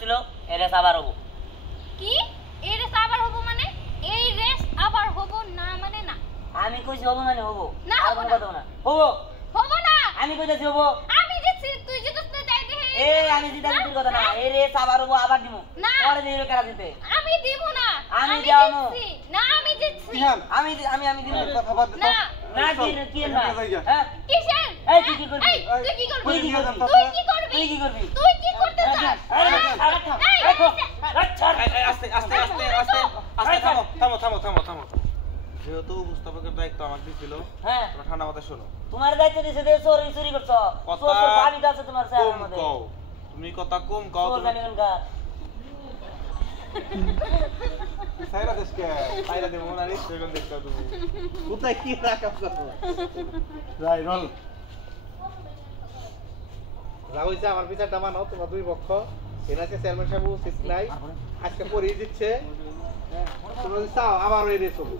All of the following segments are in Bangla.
ছিল এই রেস আবার হবো। কি এই রেস আবার হবো মানে? এই রেস আবার হবো না মানে না? আমি কইছি হবো মানে হবো না আর হবো কোনো না। কথা না হবো হবো না। আমি কইতাছি হবো। আমি জিতছি তুই জিতছিস না তাই দেখে এই আমি জিতাছি তোর কথা না এই রেস আবার হবো আবার দিমু না। পরে দিলে কারা জিতে আমি দিব না। আমি যাবো জিতছি না আমি জিতছি আমি দিমু কথা বাদ দে না না কি না হ্যাঁ কিসের এই তুই কি করবি এই তুই কি করবি তুই কি করবি তুই কি করবি তুই কি করবি তুই কি করতে চাস আরে আস্তে আস্তে আস্তে আস্তে আস্তে থামো থামো থামো থামো থামো যেহেতু উপস্থাপকের দায়িত্ব আমাকে দিছিল হ্যাঁ তোমরা ঠান্ডা মাথায় শোনো তোমার দায়িত্ব দিছে যে চুরি করছো কথা চোর ভাবি আছে তোমার স্যারের কম মধ্যে কও তুমি কথা কম কও চোর জানি কোনকা সাইরা দেশকে সাইরা দেব না রে সেগুন দেখতে তুমি কোথায় কি রাখা করব যাই রল রাউইছে আমার বিচারটা মানো তোমরা দুই পক্ষ এনাকে চেয়ারম্যান সাহেব উচিত নাই আজকে পরিয়ে দিচ্ছে তোমরা যদি চাও আবার ওই রেস হবে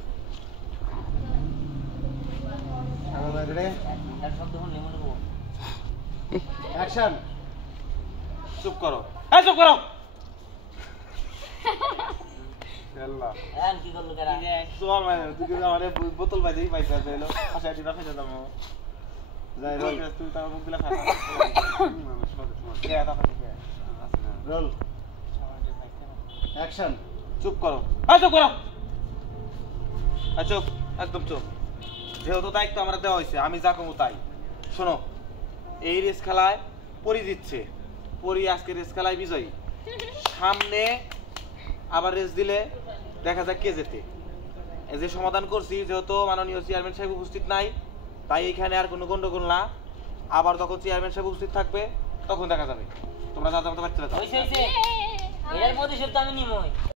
রে আর শব্দ শুনলে মনে করবো অ্যাকশন চুপ করো এই চুপ করো আল্লাহ এখন কি করলো কেরা চল মানে তুই কি আমারে বোতল বাজেই পাইছা দিলো আশা দিবা ফেলে দাও যাই রোল তুই তার মুখ দিলা খারাপ কে আতা ফাটি রোল অ্যাকশন চুপ করো চুপ করো চুপ একদম চুপ যেহেতু দায়িত্ব আমরা দেওয়া হয়েছে আমি যা কমু তাই শোনো এই রেস খেলায় পরি জিতছে পরি আজকে রেস খেলায় বিজয়ী সামনে আবার রেস দিলে দেখা যাক কে জেতে এই যে সমাধান করছি যেহেতু মাননীয় চেয়ারম্যান সাহেব উপস্থিত নাই তাই এখানে আর কোনো গন্ডগোল না আবার যখন চেয়ারম্যান সাহেব উপস্থিত থাকবে তখন দেখা যাবে তোমরা যা যাও বাচ্চারা যাও হইছে এর মধ্যে সব তো আমি নিমই